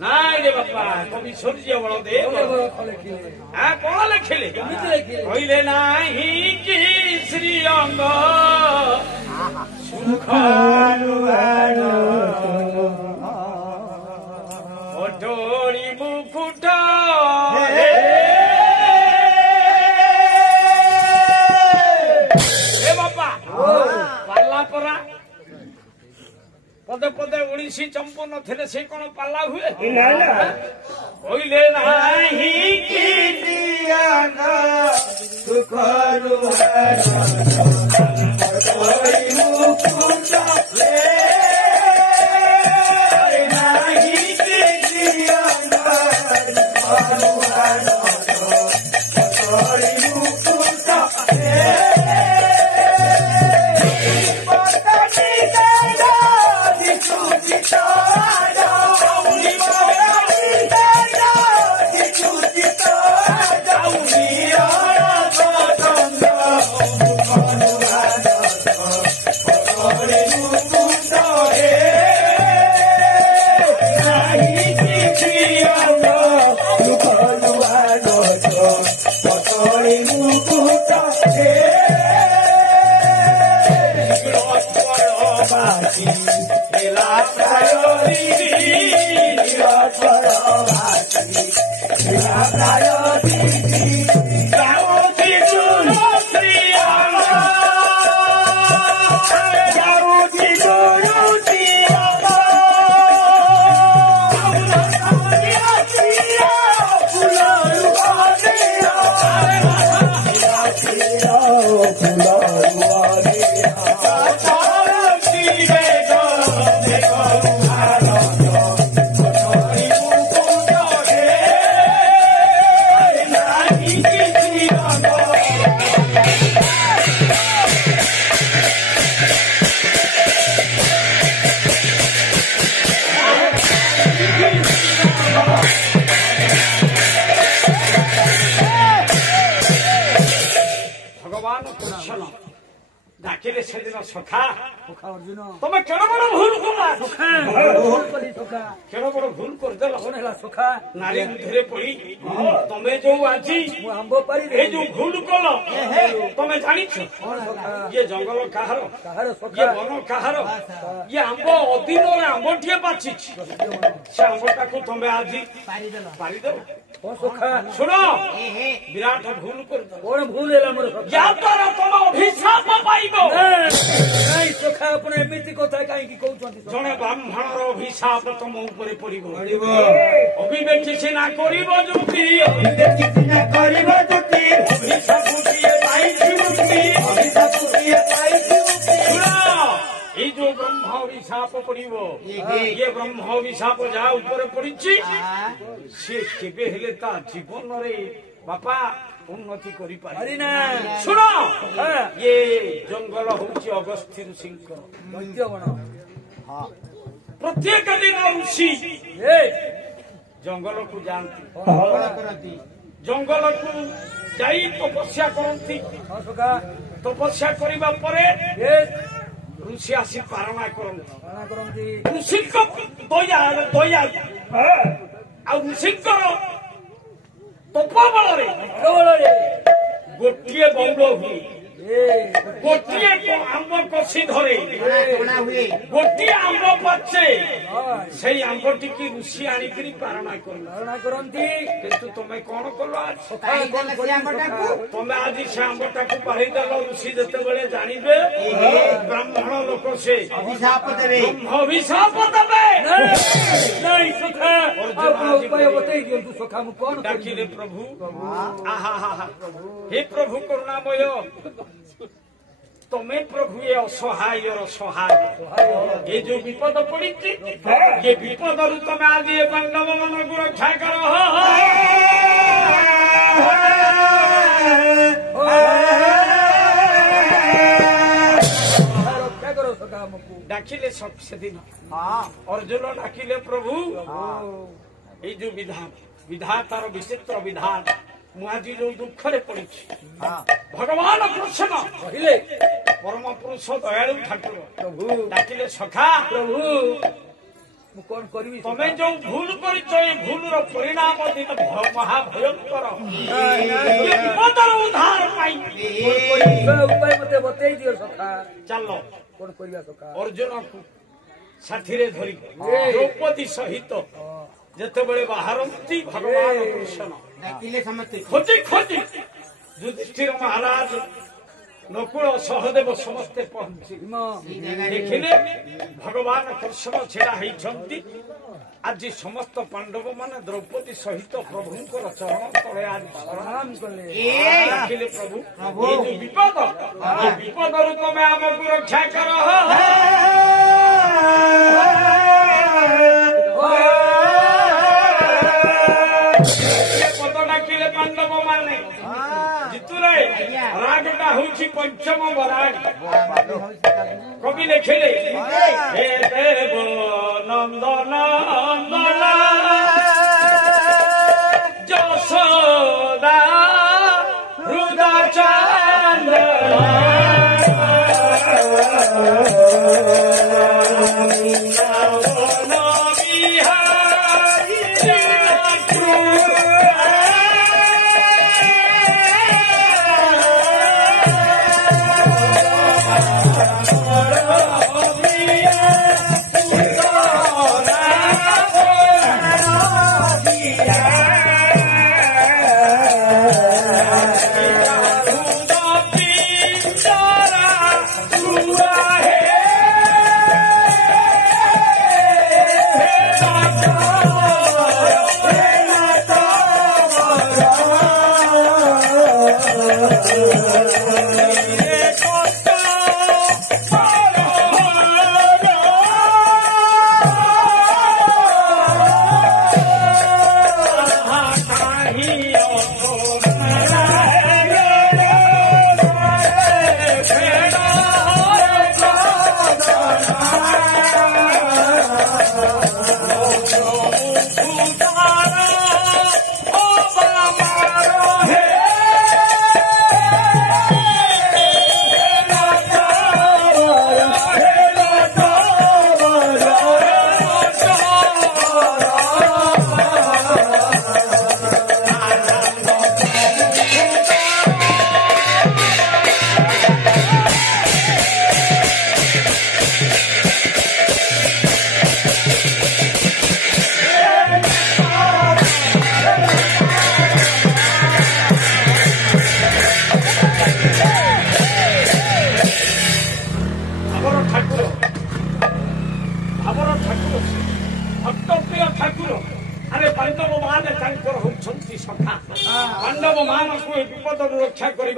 नाई रे बापा कवि सूर्य बलदेव कौन लिखिले कहले नाही कि श्री अंग ओटोरी मुकुट बापा पाला परा पदे पदे ओडिसी चंपू नथिले से कोन पाला हुए कहले नाही कि दियान सुखरु ভগবান কৃষ্ণ ডাকিলে সেদিন সখা সখা অর্জুন তুমি কেন বড় ভুল কলা ভুল কলি সখা কেন বড় ভুল କରିଦେଲ কোন ହେଲା সখা ନାରୀ ଧୀରେ ପଡି ତମେ ଯୋଉ ଆଜି ମୁଁ ଆମ୍ବ ପାରି ଏଇ ଯୋଉ ଭୁଲ କଲ ତମେ ଜାଣିଛ କଣ ସଖା ଇଏ ଜଙ୍ଗଲ କାହାର କାହାର ଇଏ ସଖା ବନ କାହାର ଇଏ ଆମ୍ବ ଅଦିନରେ ଆମ୍ବଟିଏ ପାଚିଛି ସେ ଆମ୍ବଟାକୁ ତମେ ଆଜି ପାରିଦେଲ କଣ ସଖା ଶୁଣ ବିରାଟ ଭୁଲ କରିଦେଲ କଣ ଭୁଲ ହେଲା ମୋର ସଖା ୟା ଦ୍ୱାରା ତମ ଅଭିଶାପ ପାଇବ ନାଇଁ ସଖା ଆପଣ ଏମିତି କଥା କାହିଁକି କହୁଛନ୍ତି ସଖା? ଜଣେ ବ୍ରାହ୍ମଣର ଅଭିଶାପ ତମ ଉପରେ ପଡିବ ଅବିବେକି ସିନା କରିବ ଯୁକ୍ତି ଅଭିଶାପଟିଏ ପାଇଛି ମୁକ୍ତି ଶୁଣ, ଏଇ ଯୋଉ ବ୍ରହ୍ମ ଅଭିଶାପ ପଡିବ ଇଏ ବ୍ରହ୍ମ ଅଭିଶାପ ଯାହା ଉପରେ ପଡିଛି ସେ କେବେ ହେଲେ ତା ଜୀବନରେ ବାପା ଉନ୍ନତି କରିପାରେ ହରି ନା ଶୁଣ ଇଏ ଜଙ୍ଗଲ ହଉଛି ଅଗସ୍ତ୍ୟ ଋଷିଙ୍କର ଦୈତ୍ୟ ବଣ ପ୍ରତ୍ୟେକ ଦିନ ଋଷି ଏ ଜଙ୍ଗଲକୁ ଯାଆନ୍ତି କଣ ଜଙ୍ଗଲକୁ ଯାଇ ତପସ୍ୟା କରନ୍ତି ହଁ ସଖା ତପସ୍ୟା କରିବା ପରେ ଏ ଋଷି ଆସି ପାରଣା କରନ୍ତି କଣ କରନ୍ତି ଋଷିଙ୍କ ଦୟା ଆଉ ଋଷିଙ୍କର ତପ ବଳରେ ପ୍ରବଳରେ ଗୋଟିଏ ବଉଳ ହୁଏ ଏ ଗୋଟିଏ ଆମ୍ବ କଷି ଧରେ ଗୋଟିଏ ଆମ୍ବ ପାଚେ ସେଇ ଆମ୍ବଟିକି ଋଷି ଆଣିକିରି ପାରଣା କରନ୍ତି ଧାରଣା କରନ୍ତି କିନ୍ତୁ ତମେ କଣ କଲ ଆଜି ସଖା କଣ କରିବି ସଖା ତମେ ଆଜି ସେ ଆମ୍ବଟାକୁ ପାଳିଦେଲ ଋଷି ଯେତେବେଳେ ଜାଣିବେ ବ୍ରାହ୍ମଣ ଲୋକ ସେ ଅଭିଶାପ ଦେବେ ବ୍ରହ୍ମ ଅଭିଶାପ ଦେବେ ନାଇଁ ସଖା ଆପଣ ଉପାୟ ବତେଇ ଦିଅନ୍ତୁ ସଖା ମୁଁ କଣ କରିବି ଡାକିଲେ ପ୍ରଭୁ ଆହା ହେ ପ୍ରଭୁ କରୁଣାମୟ ତମେ ପ୍ରଭୁ ଏ ଅସହାୟର ସହାୟ ଏ ଯୋଉ ବିପଦ ପଡିଛି ଏ ବିପଦରୁ ତମେ ଆଜି ଏ ପାଣ୍ଡବ ମାନଙ୍କୁ ରକ୍ଷା କର ରକ୍ଷା କର ସଖା ଆମକୁ ଡାକିଲେ ସେଦିନ ଅର୍ଜୁନ ଡାକିଲେ ପ୍ରଭୁ ଏଇ ଯୋଉ ବିଧାତାର ବିଚିତ୍ର ବିଧାନ ମୁଁ ଆଜି ଯୋଉ ଦୁଃଖରେ ପଡିଛି ଭଗବାନ କୃଷ୍ଣ କହିଲେ ପରମ ପୁରୁଷ ଦୟାଳୁ ଠାକୁର ପ୍ରଭୁ ଡାକିଲେ ସଖା ପ୍ରଭୁ ମୁଁ କଣ କରିବି ତମେ ଯୋଉ ଭୁଲ କରିଛ ଏ ଭୁଲର ପରିଣାମ ଦିନ ମହାଭୟଙ୍କର ବିପଦର ଉଦ୍ଧାର ପାଇଁ ଉପାୟ ମତେ ବତେଇ ଦିଅ ସଖା ଚାଲ କଣ କରିବା ସଖା ଅର୍ଜୁନକୁ ସାଥିରେ ଧରି ଦ୍ରୌପଦୀ ସହିତ ଯେତେବେଳେ ବାହାରନ୍ତି ଭଗବାନ କୃଷ୍ଣ ଡାକିଲେ ସମସ୍ତେ ଖୋଜି ଖୋଜି ଯୁଧିଷ୍ଠିର ମହାରାଜ ନକୁଳ ସହଦେବ ସମସ୍ତେ ପହଞ୍ଚି ଦେଖିଲେ ଭଗବାନ କୃଷ୍ଣ ଛିଡା ହେଇଛନ୍ତି ଆଜି ସମସ୍ତ ପାଣ୍ଡବ ମାନେ ଦ୍ରୌପଦୀ ସହିତ ପ୍ରଭୁଙ୍କର ଚରଣ ତଳେ ଆଜି ପ୍ରଣାମ କଲେ ଡାକିଲେ ପ୍ରଭୁ ଏଇ ଯୋଉ ବିପଦ ଏ ବିପଦରୁ ତମେ ଆମକୁ ରକ୍ଷା କର ପଦ ଡାକିଲେ ପାଣ୍ଡବ ମାନେ ଜିତୁରେ ରାଗଟା ହଉଛି ପଞ୍ଚମ ବରାଗ କବି ଲେଖିଲେ ହେ ଦେବ ନନ୍ଦନ ନନ୍ଦନ ଯଶୋଦା ହୃଦା ଚନ୍ଦ୍ର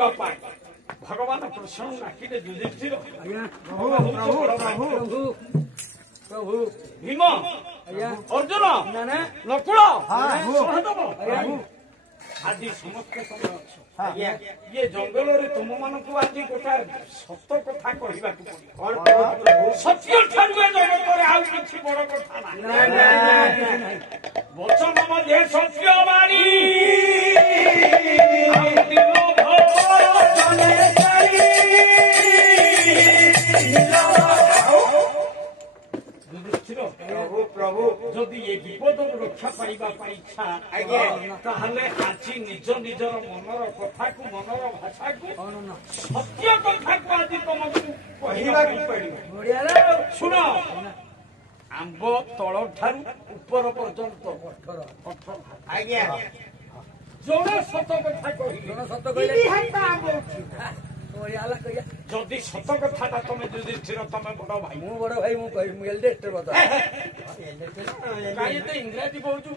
କହିବା ପାଇଁ ଭଗବାନ କୃଷ୍ଣ ଡାକିଲେ ଯୁଧିଷ୍ଠିର ଆଜ୍ଞା ପ୍ରଭୁ ପ୍ରଭୁ ଭୀମ ଆଜ୍ଞା ଅର୍ଜୁନ ନା ନା ନକୁଳ ସହଦେବ ଆଜ୍ଞା ଆଜି ସମସ୍ତେ ତମେ ଅଛ ଇଏ ଜଙ୍ଗଲରେ ତୁମମାନଙ୍କୁ ଆଜି ଗୋଟାଏ ସତ କଥା କହିବାକୁ ପଡିବ ସତ୍ୟ ଠାରୁ ଏ ଜଗତରେ ଆଉ କିଛି ବଡ କଥା ନାହିଁ ବଚନ ମଧ୍ୟ ସତ୍ୟ ବାଣୀ ପ୍ରଭୁ ଯଦି ଏ ବିପଦରୁ ରକ୍ଷା ପାଇବା ପାଇଁ ଇଚ୍ଛା ତାହେଲେ ଆଜି ନିଜ ନିଜର ମନର କଥାକୁ ମନର ଭାଷାକୁ ସତ୍ୟ କଥାକୁ ଆଜି ତମକୁ କହିବାକୁ ପଡିବ ବଢିଆ ନା ଶୁଣ ଆମ୍ବ ତଳ ଠାରୁ ଉପର ପର୍ଯ୍ୟନ୍ତ ଆଜ୍ଞା ଜଣେ ସତ କଥା କହିଲେ ଜଣ ସତ କହିଲେ ବଢିଆ ହେଲା କହିଆ ଯଦି ସତ କଥାଟା ତମେ ଯୁଧିଷ୍ଠିର ତମେ ବଡ ଭାଇ ମୁଁ ବଡ ଭାଇ ମୁଁ କହିବି ମୁଁ ଏଲଡେଷ୍ଟ କଥା କାହିଁ ଏତେ ଇଂରାଜୀ କହୁଛୁ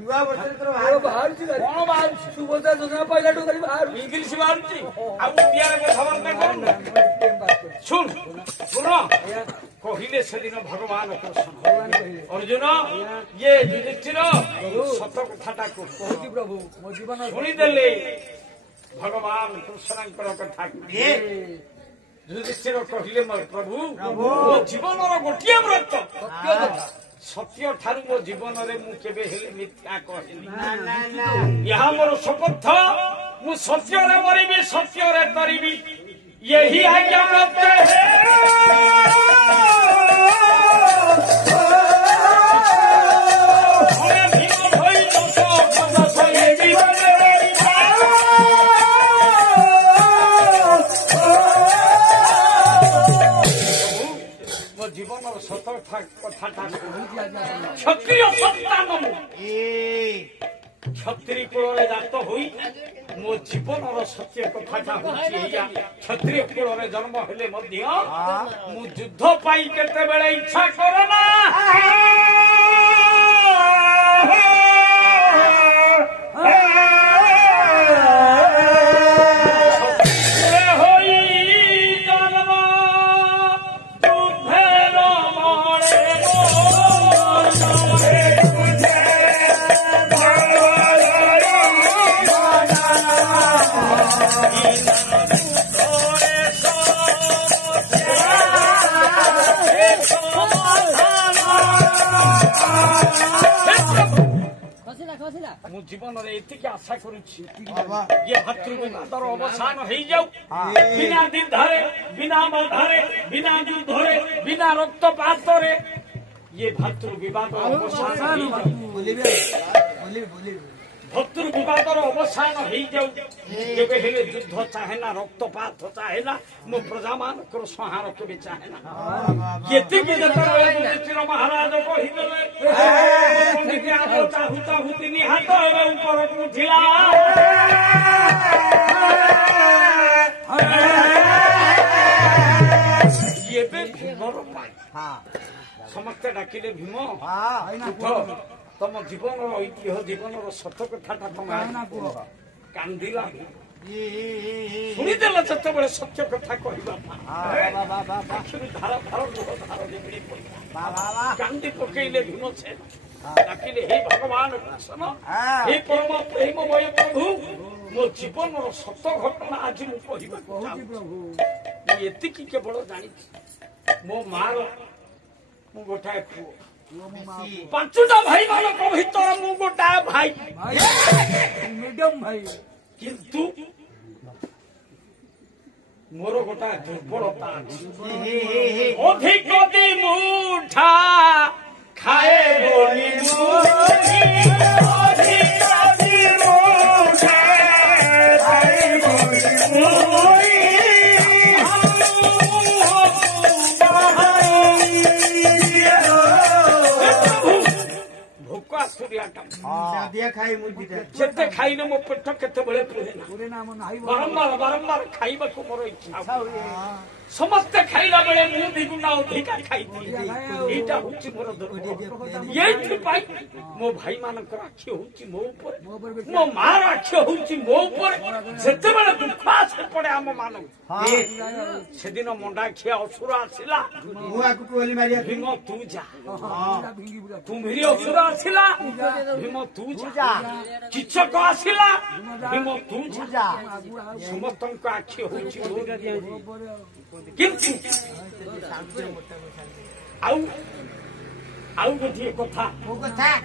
ନୂଆ ବର୍ଷରେ ତୋର ବାହାରୁଛି କଣ ବାହାରୁଛି ସୁଭଦ୍ରା ଯୋଜନା ପଇଲାଠୁ ଖାଲି ବାହାରୁଛି ଇଂଲିଶ ବାହାରୁଛି ଆଉ ଓଡିଆରେ କଥାବାର୍ତ୍ତା କରୁନ ଶୁଣ ଶୁଣ କହିଲେ ସେଦିନ ଭଗବାନ କୃଷ୍ଣ ଅର୍ଜୁନ ଇଏ ଯୁଧିଷ୍ଠିର ସତ କଥାଟାକୁ କହୁଛି ପ୍ରଭୁ ମୋ ଜୀବନ ଶୁଣିଦେଲେ ଭଗବାନ କୃଷ୍ଣଙ୍କର କଥା ଯୁଧିଷ୍ଠିର କହିଲେ ମୋ ପ୍ରଭୁ ମୋ ଜୀବନର ଗୋଟିଏ ବ୍ରତ ସତ୍ୟ ଠାରୁ ମୋ ଜୀବନରେ ମୁଁ କେବେ ହେଲେ ମିଥ୍ୟା କହିନି ଏହା ମୋର ଶପଥ ମୁଁ ସତ୍ୟରେ ମରିବି ସତ୍ୟରେ ତରିବି ଏହି ଆଜ୍ଞା ମତେ ଜୀବନର ସତ କଥାଟା କ୍ଷତ୍ରିୟ ସନ୍ତାନ କ୍ଷତ୍ରିୟ କୂଳରେ ଜାତ ହୋଇ ମୋ ଜୀବନର ସତ୍ୟ କଥାଟା ହଉଛି ଏଇଆ କ୍ଷତ୍ରିୟ କୂଳରେ ଜନ୍ମ ହେଲେ ମଧ୍ୟ ମୁଁ ଯୁଦ୍ଧ ପାଇଁ କେତେବେଳେ ଇଚ୍ଛା କରେ ନା ମୁଁ ଜୀବନରେ ଏତିକି ଆଶା କରୁଛି ଇଏ ଭାତୃବିବାଦର ଅବସାନ ହେଇଯାଉ ବିନା ଦ୍ୱିଧାରେ ବିନା ବାଧାରେ ବିନା ଯୁଦ୍ଧରେ ବିନା ରକ୍ତପାତରେ ଇଏ ଭାତୃବିବାଦର ଅବସାନ ହେଇଯାଉ ଭାତୃବିବାଦର ଅବସାନ ହେଇଯାଉ କେବେ ହେଲେ ଯୁଦ୍ଧ ଚାହେଁ ନା ରକ୍ତପାତ ଚାହେଁ ନା ମୋ ପ୍ରଜାମାନଙ୍କର ସଂହାର କେବେ ଚାହେଁ ନା ଏତିକି ଯେତେବେଳେ ଯୁଧିଷ୍ଠିର ମହାରାଜ କହିଦେଲେ ଚାହୁ ଚାହୁ ତିନି ହାତ ଏବେ ଉପରକୁ ଉଠିଲା ଏବେ ଭୀମର ପାଇଁ ସମସ୍ତେ ଡାକିଲେ ଭୀମ ତମ ଜୀବନର ଐତିହ୍ୟ ଜୀବନର ସତ କଥାଟା ତମେ କାନ୍ଦିଲା ଶୁଣିଦେଲ ଯେତେବେଳେ ସତ୍ୟ କଥା କହିବା ଆଖିରୁ ଧାର ଧାର ଲୁହ ଧାର ଯେମିତି ପଡ଼ିଲା କାନ୍ଦି ପକେଇଲେ ଭୀମସେନ ଡାକିଲେ ହେ ଭଗବାନ କୃଷ୍ଣ ହେ ପରମ ପ୍ରେମମୟ ପ୍ରଭୁ ମୋ ଜୀବନର ସତ ଘଟଣା ଆଜି ମୁଁ କହିବାକୁ ଚାହୁଁଛି ମୁଁ ଏତିକି କେବଳ ଜାଣିଛି ମୋ ମାର ମୁଁ ଗୋଟାଏ ପୁଅ ପାଞ୍ଚଟା ଭାଇ ମାନଙ୍କ ଭିତରେ ମୁଁ ଗୋଟାଏ ଭାଇ ମିଡିୟମ ଭାଇ କିନ୍ତୁ ମୋର ଗୋଟାଏ ଦୁର୍ବଳତା ଅଛି ଅଧିକ ଦି ମୁଠା ଖାଏ ବୋଲି ଭୋକ ଆସୁରିଆଟା ଅଧିକା ଖାଇ ମୁଁ ଦିଟା ଯେତେ ଖାଇଲେ ମୋ ପେଟ କେତେବେଳେ ପୁରେ ନା ବାରମ୍ବାର ବାରମ୍ବାର ଖାଇବାକୁ ମୋର ଇଚ୍ଛା ହୁଏ। ସମସ୍ତେ ଖାଇଲା ବେଳେ ମୁଁ ଦିଗୁଣା ଅଧିକା ଖାଇଥିଲି। ଏଇଟା ହଉଛି ମୋର ଦୁର୍ବଳ। ଏଇଥିପାଇଁ ମୋ ଭାଇ ମାନଙ୍କର ଆଖି ହଉଛି ମୋ ଉପରେ, ମୋ ମାର ଆଖି ହଉଛି ମୋ ଉପରେ। ଯେତେବେଳେ ଦୁଃଖ ଆସେ ପଡେ ଆମ ମାନଙ୍କୁ, ସେଦିନ ମଣ୍ଡାଖିଆ ଅସୁର ଆସିଲା, ମୁଁ ଆଗକୁ ବୋଲି ମାରିବା ଭୀମ ତୁ ଯା। କୁମ୍ଭୀର ଅସୁର ଆସିଲା, ଭୀମ ତୁ ଯା। କିଚକ ଆସିଲା, ଭୀମ ତୁ ଯା। ସମସ୍ତଙ୍କ ଆଖି ହଉଛି ମୋ ଉପରେ। କିନ୍ତୁ ଆଉ ଗୋଟିଏ କଥା,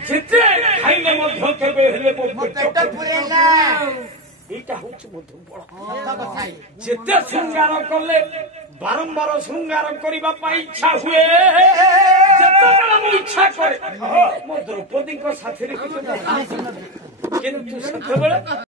ଯେତେ ଖାଇଲେ ମଧ୍ୟ କେବେ ହେଲେ ମୋ ପେଟ ପୁରେଇଲା। ଏଇଟା ହଉଛି ମୋ ଦୁର୍ବଳ। ଯେତେ ଶୃଙ୍ଗାର କଲେ ବାରମ୍ବାର ଶୃଙ୍ଗାର କରିବା ପାଇଁ ଇଚ୍ଛା ହୁଏ। ଯେତେବେଳେ ମୁଁ ଇଚ୍ଛା କରେ ମୋ ଦ୍ରୌପଦୀଙ୍କ ସାଥିରେ କିନ୍ତୁ ସେତେବେଳେ